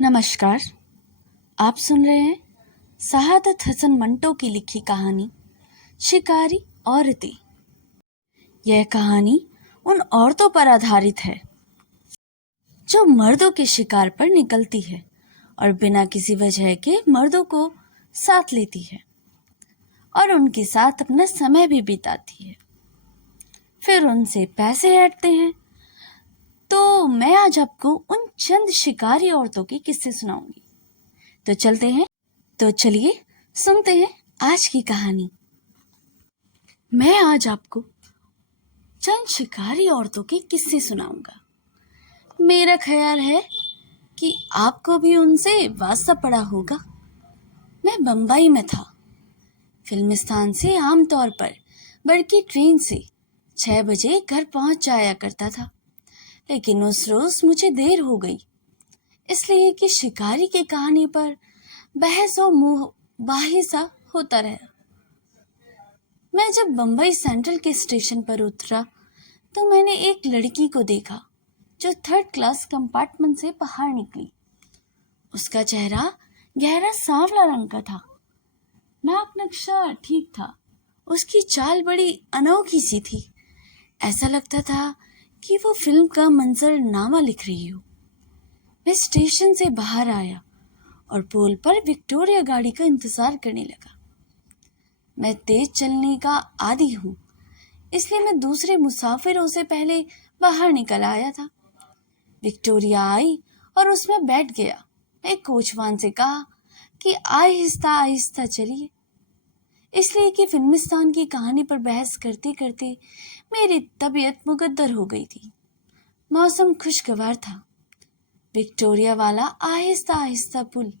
नमस्कार। आप सुन रहे हैं सआदत हसन मंटो की लिखी कहानी शिकारी औरतें। यह कहानी उन औरतों पर आधारित है जो मर्दों के शिकार पर निकलती है और बिना किसी वजह के मर्दों को साथ लेती है और उनके साथ अपना समय भी बिताती है, फिर उनसे पैसे हटते हैं। तो मैं आज आपको उन चंद शिकारी औरतों के किस्से सुनाऊंगी। तो चलिए सुनते हैं आज की कहानी। मैं आज आपको चंद शिकारी औरतों के किस्से सुनाऊंगा। मेरा ख्याल है कि आपको भी उनसे वास्ता पड़ा होगा। मैं बम्बई में था। फिल्मिस्तान से आमतौर पर बड़की ट्रेन से 6 बजे घर पहुंच जाया करता था, लेकिन उस रोज मुझे देर हो गई, इसलिए कि शिकारी की कहानी पर बहस और मुबाहिसा होता रहा। मैं जब बम्बई सेंट्रल के स्टेशन पर उतरा तो मैंने एक लड़की को देखा जो 3rd क्लास कंपार्टमेंट से बाहर निकली। उसका चेहरा गहरा सांवला रंग का था, नाक नक्शा ठीक था, उसकी चाल बड़ी अनोखी सी थी। ऐसा लगता था कि वो फिल्म का मंजरनामा लिख रही हो। मैं स्टेशन से बाहर आया और पोल पर विक्टोरिया गाड़ी का इंतजार करने लगा। मैं तेज चलने का आदी हूँ, इसलिए मैं दूसरे मुसाफिरों से पहले बाहर निकल आया था। विक्टोरिया आई और उसमें बैठ गया। मैं कोचवान से कहा कि आहिस्ता आहिस्ता चलिए, इसलिए कि फिल्मिस्तान की कहानी पर बहस करते करते मेरी तबीयत मुकद्दर हो गई थी। मौसम खुशगवार था। विक्टोरिया वाला आहिस्ता आहिस्ता पुल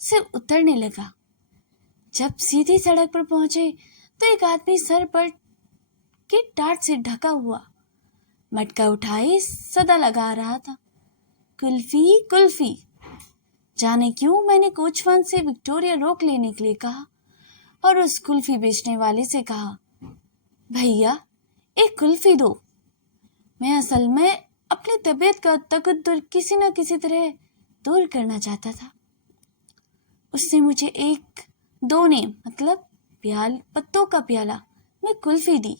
से उतरने लगा। जब सीधी सड़क पर पहुंचे तो एक आदमी सर पर की टाट से ढका हुआ मटका उठाए सदा लगा रहा था, कुल्फी कुल्फी। जाने क्यों मैंने कोचवान से विक्टोरिया रोक लेने के लिए कहा और उस कुल्फी बेचने वाले से कहा, भैया एक कुल्फी दो। मैं असल में अपनी तबीयत का तकद्दुर किसी न किसी तरह दूर करना चाहता था। उसने मुझे एक दोने मतलब पत्तों का प्याला में कुल्फी दी।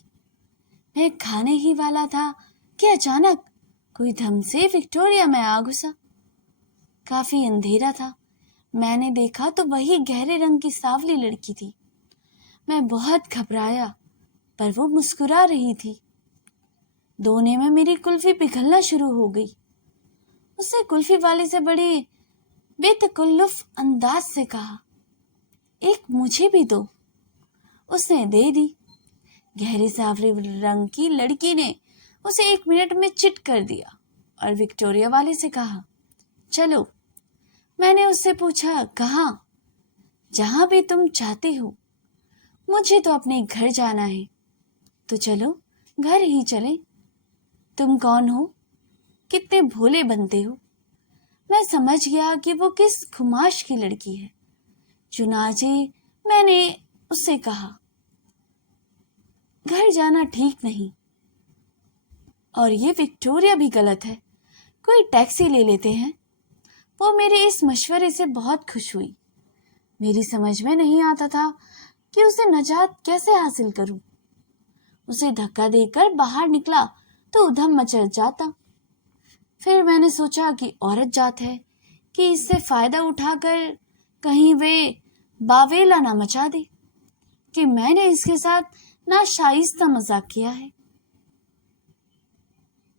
मैं खाने ही वाला था कि अचानक कोई धम से विक्टोरिया में आ घुसा। काफी अंधेरा था। मैंने देखा तो वही गहरे रंग की सांवली लड़की थी। मैं बहुत घबराया, पर वो मुस्कुरा रही थी। दोने में मेरी कुल्फी पिघलना शुरू हो गई। उसने कुल्फी वाले से बड़े बेतकल्लुफ अंदाज से कहा, एक मुझे भी दो। उसने दे दी। गहरे सांवले रंग की लड़की ने उसे 1 मिनट में चिट कर दिया और विक्टोरिया वाले से कहा, चलो। मैंने उससे पूछा, कहाँ? जहां भी तुम चाहते हो। मुझे तो अपने घर जाना है। तो चलो घर ही चले। तुम कौन हो? कितने भोले बनते हो। मैं समझ गया कि वो किस खुमाश की लड़की है। चुनाचे मैंने उससे कहा, घर जाना ठीक नहीं, और ये विक्टोरिया भी गलत है। कोई टैक्सी ले लेते हैं। वो मेरे इस मशवरे से बहुत खुश हुई। मेरी समझ में नहीं आता था कि उसे नजात कैसे हासिल करूं। उसे धक्का देकर बाहर निकला तो उधम मचल जाता। फिर मैंने सोचा कि औरत जात है कि इससे फायदा उठाकर कहीं वे बावेला ना मचा दे कि मैंने इसके साथ नाशाइस्ता मजाक किया है।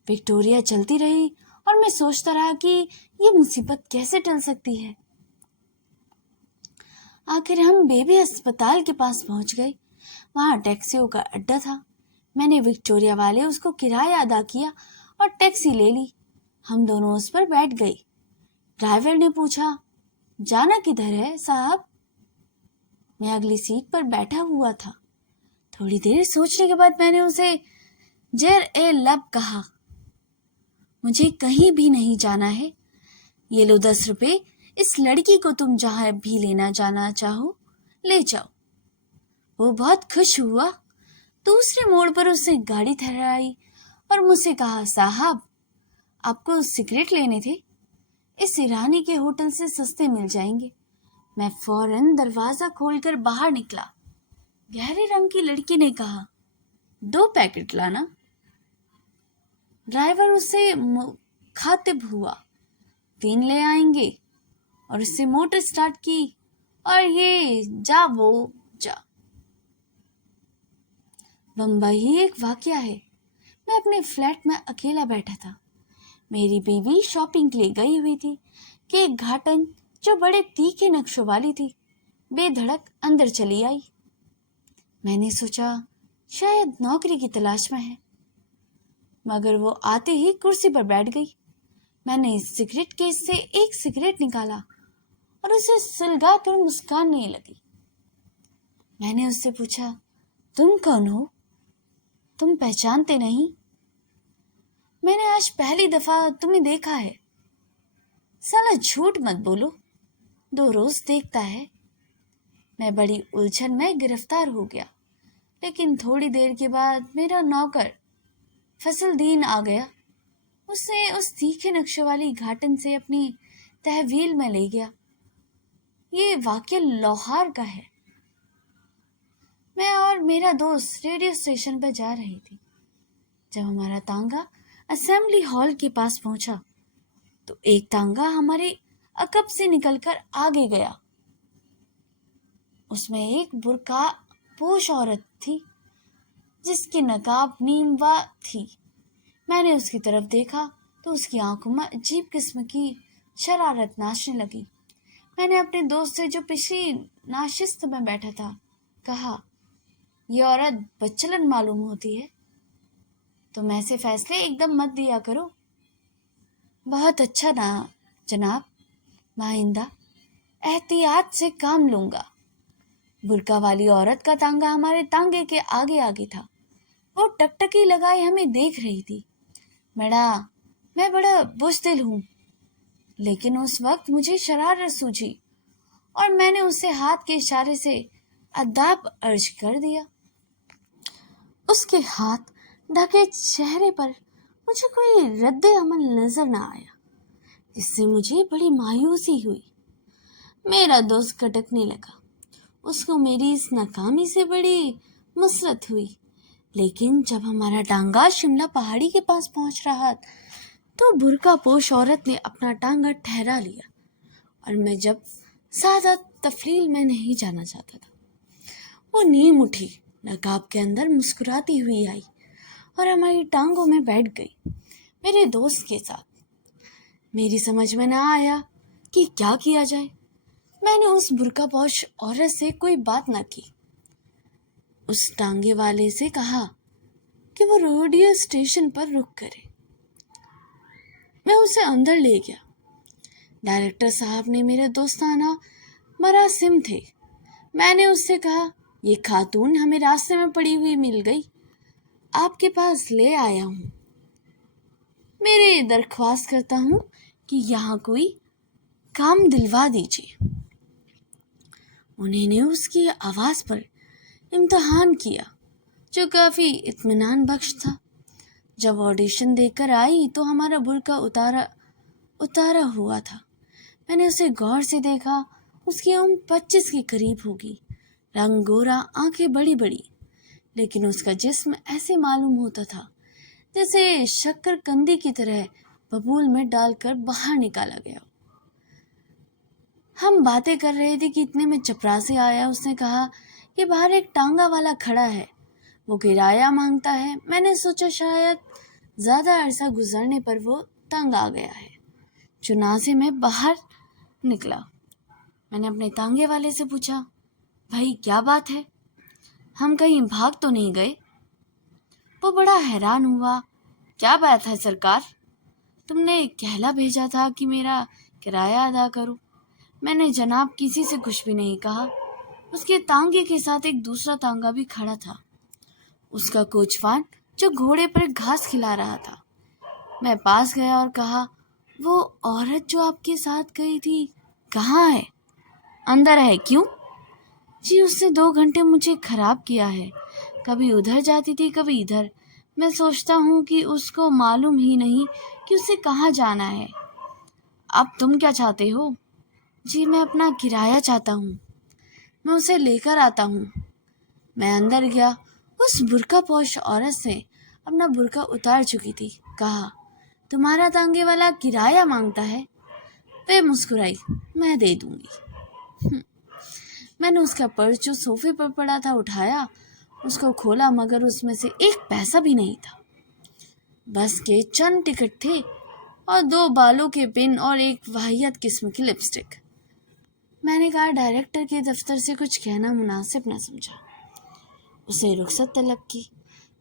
विक्टोरिया चलती रही और मैं सोचता रहा कि ये मुसीबत कैसे टल सकती है। आखिर हम बेबी अस्पताल के पास पहुंच गए। वहां टैक्सियों का अड्डा था। मैंने विक्टोरिया वाले उसको किराया अदा किया और टैक्सी ले ली। हम दोनों उस पर बैठ गए। ड्राइवर ने पूछा, जाना किधर है साहब? मैं अगली सीट पर बैठा हुआ था। थोड़ी देर सोचने के बाद मैंने उसे जेर ए लब कहा, मुझे कहीं भी नहीं जाना है। ये लो 10 रुपए। इस लड़की को तुम जहां भी लेना जाना चाहो ले जाओ। वो बहुत खुश हुआ। दूसरे मोड़ पर उसने गाड़ी ठहराई और मुझसे कहा, साहब आपको सिगरेट लेने थे? इस ईरानी के होटल से सस्ते मिल जाएंगे। मैं फौरन दरवाजा खोलकर बाहर निकला। गहरे रंग की लड़की ने कहा, 2 पैकेट लाना। ड्राइवर उससे मुखातिब हुआ, 3 ले आएंगे, और उससे मोटर स्टार्ट की और ये जा वो जा। बम्बई एक वाकया है। मैं अपने फ्लैट में अकेला बैठा था। मेरी बीवी शॉपिंग के लिए गई हुई थी कि एक घाटन जो बड़े तीखे नक्शों वाली थी बेधड़क अंदर चली आई। मैंने सोचा शायद नौकरी की तलाश में है, मगर वो आते ही कुर्सी पर बैठ गई। मैंने सिगरेट केस से एक सिगरेट निकाला और उसे सुलगा कर मुस्कानने लगी। मैंने उससे पूछा, तुम कौन हो? तुम पहचानते नहीं? मैंने आज पहली दफा तुम्हें देखा है। साला झूठ मत बोलो, 2 रोज देखता है। मैं बड़ी उलझन में गिरफ्तार हो गया, लेकिन थोड़ी देर के बाद मेरा नौकर फसलदीन आ गया। उसने उस तीखे नक्शे वाली घाटन से अपनी तहवील में ले गया। ये वाकया लाहौर का है। मैं और मेरा दोस्त रेडियो स्टेशन पर जा रहे थे। जब हमारा तांगा असेंबली हॉल के पास पहुंचा तो एक तांगा हमारे अकब से निकलकर आगे गया। उसमें एक बुर्का पोश औरत थी जिसकी नकाब नीमवा थी। मैंने उसकी तरफ देखा तो उसकी आंखों में अजीब किस्म की शरारत नाचने लगी। मैंने अपने दोस्त से जो पिछली नाशिस्त में बैठा था कहा, यह औरत बच्चलन मालूम होती है, तुम ऐसे फैसले एकदम मत दिया करो। बहुत अच्छा ना जनाब, माइंदा एहतियात से काम लूंगा। बुर्का वाली औरत का तांगा हमारे तांगे के आगे आगे था। वो टकटकी लगाए हमें देख रही थी। मैं बड़ा बुज़दिल हूँ, लेकिन उस वक्त मुझे शरारत सूझी और मैंने उसे हाथ के इशारे से अदाब अर्ज कर दिया। उसके हाथ ढके चेहरे पर मुझे कोई रद्द अमल नजर न आया, जिससे मुझे बड़ी मायूसी हुई। मेरा दोस्त खटकने लगा। उसको मेरी इस नाकामी से बड़ी मुसरत हुई। लेकिन जब हमारा टांगा शिमला पहाड़ी के पास पहुंच रहा तो बुर्का पोश औरत ने अपना टांगा ठहरा लिया और मैं जब ज्यादा तफरील में नहीं जाना चाहता था। वो नीम उठी, नकाब के अंदर मुस्कुराती हुई आई और हमारी टांगों में बैठ गई मेरे दोस्त के साथ। मेरी समझ में ना आया कि क्या किया जाए। मैंने उस बुर्का पोश औरत से कोई बात ना की। उस टांगे वाले से कहा कि वो रेडियो स्टेशन पर रुक करे। मैं उसे अंदर ले गया। डायरेक्टर साहब ने मेरे दोस्ताना मरासिम थे। मैंने उससे कहा, ये खातून हमें रास्ते में पड़ी हुई मिल गई, आपके पास ले आया हूँ। मेरे दरख्वास्त करता हूँ कि यहाँ कोई काम दिलवा दीजिए। उन्होंने उसकी आवाज़ पर इम्तहान किया, जो काफ़ी इत्मीनान बख्श था। जब ऑडिशन देकर आई तो हमारा बुर्का उतारा हुआ था। मैंने उसे गौर से देखा। उसकी उम्र 25 के करीब होगी, रंग गोरा, आंखें बड़ी बड़ी, लेकिन उसका जिस्म ऐसे मालूम होता था जैसे शक्करकंदी की तरह बबूल में डालकर बाहर निकाला गया। हम बातें कर रहे थे कि इतने में चपरासी आया। उसने कहा कि बाहर एक टांगा वाला खड़ा है, वो किराया मांगता है। मैंने सोचा शायद ज़्यादा अरसा गुजरने पर वो तंग आ गया है। चुनासे में बाहर निकला। मैंने अपने तांगे वाले से पूछा, भाई क्या बात है, हम कहीं भाग तो नहीं गए? वो बड़ा हैरान हुआ। क्या बात है सरकार, तुमने कहला भेजा था कि मेरा किराया अदा करो। मैंने जनाब किसी से कुछ भी नहीं कहा। उसके तांगे के साथ एक दूसरा तांगा भी खड़ा था, उसका कोचवान जो घोड़े पर घास खिला रहा था। मैं पास गया और कहा, वो औरत जो आपके साथ गई थी कहाँ है? अंदर है। क्यों? जी उसने 2 घंटे मुझे खराब किया है, कभी उधर जाती थी कभी इधर। मैं सोचता हूँ कि उसको मालूम ही नहीं कि उसे कहाँ जाना है। अब तुम क्या चाहते हो? जी मैं अपना किराया चाहता हूँ, मैं उसे लेकर आता हूँ। मैं अंदर गया। उस बुर्कापोश औरत से अपना बुर्का उतार चुकी थी। कहा, तुम्हारा तांगे वाला किराया मांगता है? वे मुस्कुराई, मैं दे दूंगी। मैंने उसका पर्स जो सोफे पर पड़ा था उठाया, उसको खोला, मगर उसमें से एक पैसा भी नहीं था। बस के चंद टिकट थे और 2 बालों के पिन और एक वाहियात किस्म की लिपस्टिक। मैंने कहा, डायरेक्टर के दफ्तर से कुछ कहना मुनासिब न समझा। उसे रुखसत तलब की।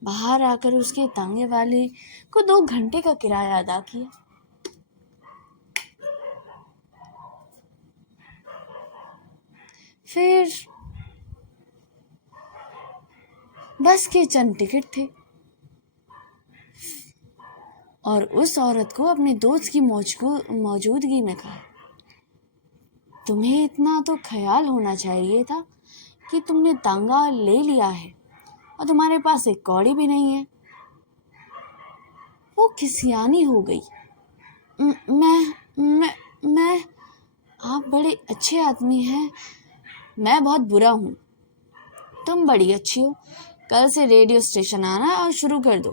बाहर आकर उसके तांगे वाले को 2 घंटे का किराया अदा किया। फिर बस के चंद टिकट थे और उस औरत को अपने दोस्त की मौजूदगी में कहा, तुम्हें इतना तो ख्याल होना चाहिए था कि तुमने तांगा ले लिया है और तुम्हारे पास एक कौड़ी भी नहीं है। वो खिसियानी हो गई। मैं आप बड़े अच्छे आदमी हैं, मैं बहुत बुरा हूँ। तुम बड़ी अच्छी हो, कल से रेडियो स्टेशन आना और शुरू कर दो,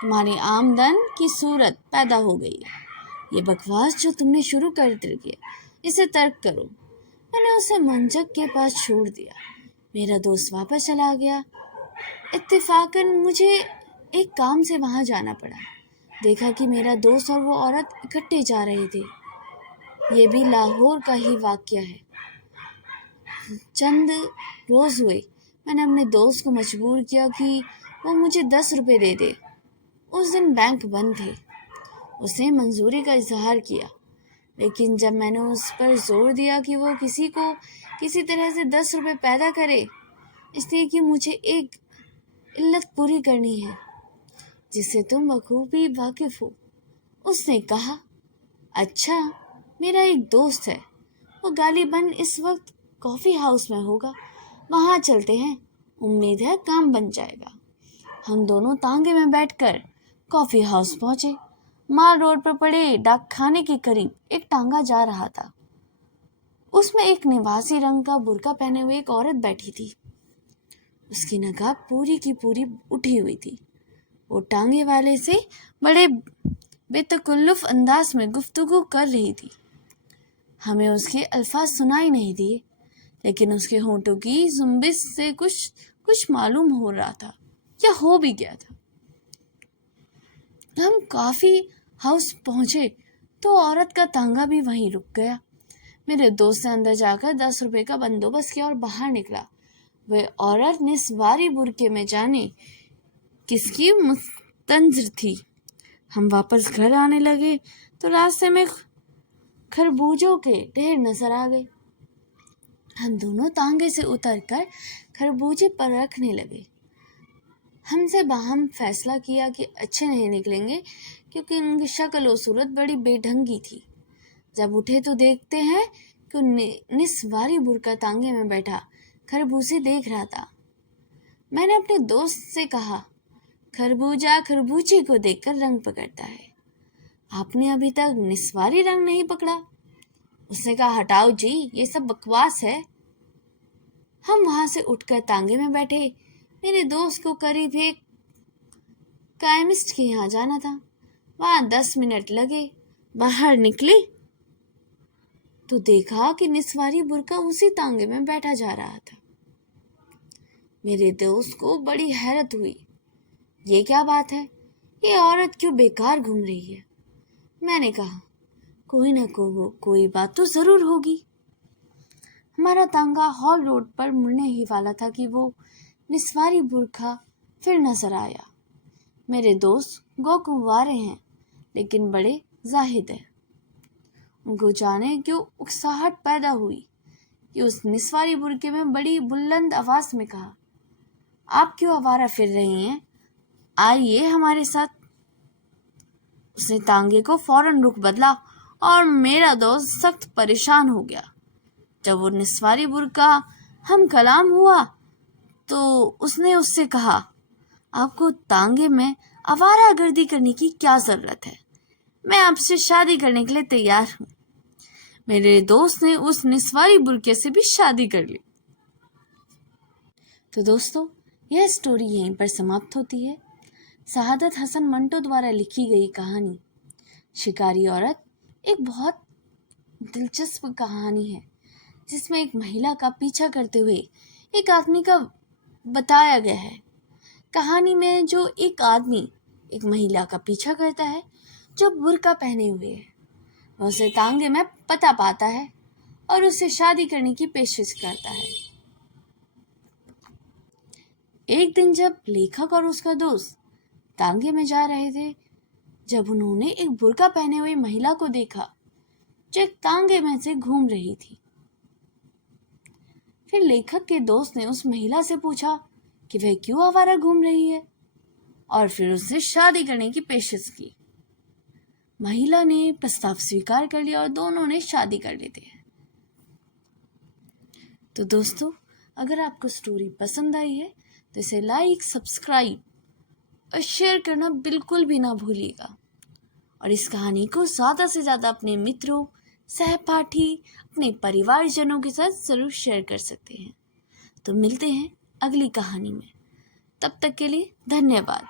तुम्हारी आमदन की सूरत पैदा हो गई है। ये बकवास जो तुमने शुरू कर दी, इसे तर्क करो। मैंने उसे मंचक के पास छोड़ दिया। मेरा दोस्त वापस चला गया। इत्तेफाकन मुझे एक काम से वहाँ जाना पड़ा। देखा कि मेरा दोस्त और वो औरत इकट्ठे जा रहे थे। ये भी लाहौर का ही वाक़या है। चंद रोज़ हुए, मैंने अपने दोस्त को मजबूर किया कि वो मुझे 10 रुपये दे दे। उस दिन बैंक बंद थे। उसने मंजूरी का इजहार किया, लेकिन जब मैंने उस पर जोर दिया कि वो किसी तरह से 10 रुपये पैदा करे, इसलिए कि मुझे एक इल्लत पूरी करनी है जिससे तुम बखूबी वाकिफ हो, उसने कहा, अच्छा, मेरा एक दोस्त है, वो गालिबन इस वक्त कॉफ़ी हाउस में होगा, वहाँ चलते हैं, उम्मीद है काम बन जाएगा। हम दोनों तांगे में बैठकर कॉफ़ी हाउस पहुँचे। माल रोड पर पड़े डाकखाने के करीब एक टांगा जा रहा था। उसमें एक निवासी रंग का बुर्का पहने हुए एक औरत बैठी थी। उसकी नकाब पूरी की पूरी उठी हुई थी। वो टांगे वाले से बड़े बेतकल्लुफ़ अंदाज में गुफ्तगू कर रही थी। हमें उसके अल्फाज सुनाई नहीं दिए, लेकिन उसके होंठों की जुम्बिश से कुछ मालूम हो रहा था या हो भी गया था। हम कॉफ़ी हाउस पहुँचे तो औरत का तांगा भी वहीं रुक गया। मेरे दोस्त ने अंदर जाकर 10 रुपये का बंदोबस्त किया और बाहर निकला। वह औरत निस्वारी बुर्के में जाने किसकी मुस्तंज़र थी। हम वापस घर आने लगे तो रास्ते में खरबूजों के ढेर नजर आ गए। हम दोनों तांगे से उतरकर खरबूजे पर रखने लगे। हमसे बाहम फैसला किया कि अच्छे नहीं निकलेंगे, क्योंकि उनकी शक्ल और सूरत बड़ी बेढंगी थी। जब उठे तो देखते हैं कि निस्वारी बुर्का तांगे में बैठा खरबूजे देख रहा था। मैंने अपने दोस्त से कहा, खरबूजा खरबूजे को देखकर रंग पकड़ता है, आपने अभी तक निस्वारी रंग नहीं पकड़ा। उसने कहा, हटाओ जी, ये सब बकवास है। हम वहां से उठकर तांगे में बैठे। मेरे दोस्त को करीब एक कायमिस्ट के यहाँ जाना था। वहाँ 10 मिनट लगे। बाहर निकले तो देखा कि निस्वारी बुर्का उसी तांगे में बैठा जा रहा था। मेरे दोस्त को बड़ी हैरत हुई। ये क्या बात है, ये औरत क्यों बेकार घूम रही है? मैंने कहा, कोई ना कोई बात तो जरूर होगी। हमारा तांगा हॉल रोड पर मुड़ने ही वाला था कि वो निस्वारी बुर्का फिर नजर आया। मेरे दोस्त गो कुंवारे हैं, लेकिन बड़े जाहिद हैं। उनको जाने क्यों उकसाहट पैदा हुई कि उस निस्वारी बुर्के में बड़ी बुलंद आवाज में कहा, आप क्यों आवारा फिर रही हैं, आइए हमारे साथ। उसने तांगे को फौरन रुख बदला और मेरा दोस्त सख्त परेशान हो गया। जब वो निस्वारी बुर्का हम कलाम हुआ तो उसने उससे कहा, आपको तांगे में आवारागर्दी करने की क्या जरूरत है? मैं आपसे शादी करने के लिए तैयार हूँ। मेरे दोस्त ने उस निस्वारी बुरके से भी शादी कर ली। तो दोस्तों, यह स्टोरी यहीं पर समाप्त होती है। सआदत हसन मंटो द्वारा लिखी गई कहानी शिकारी औरत एक बहुत दिलचस्प कहानी है, जिसमें एक महिला का पीछा करते हुए एक आदमी का बताया गया है। कहानी में जो एक आदमी एक महिला का पीछा करता है जो बुर्का पहने हुए है, वह उसे तांगे में पता पाता है और उससे शादी करने की पेशकश करता है। एक दिन जब लेखक और उसका दोस्त तांगे में जा रहे थे, जब उन्होंने एक बुर्का पहने हुई महिला को देखा जो एक तांगे में से घूम रही थी। फिर लेखक के दोस्त ने उस महिला से पूछा कि वह क्यों आवारा घूम रही है, और फिर उससे शादी करने की पेशकश की। महिला ने प्रस्ताव स्वीकार कर लिया और दोनों ने शादी कर लेते हैं। तो दोस्तों, अगर आपको स्टोरी पसंद आई है तो इसे लाइक, सब्सक्राइब और शेयर करना बिल्कुल भी ना भूलिएगा। और इस कहानी को ज़्यादा से ज़्यादा अपने मित्रों, सहपाठी, अपने परिवारजनों के साथ ज़रूर शेयर कर सकते हैं। तो मिलते हैं अगली कहानी में। तब तक के लिए धन्यवाद।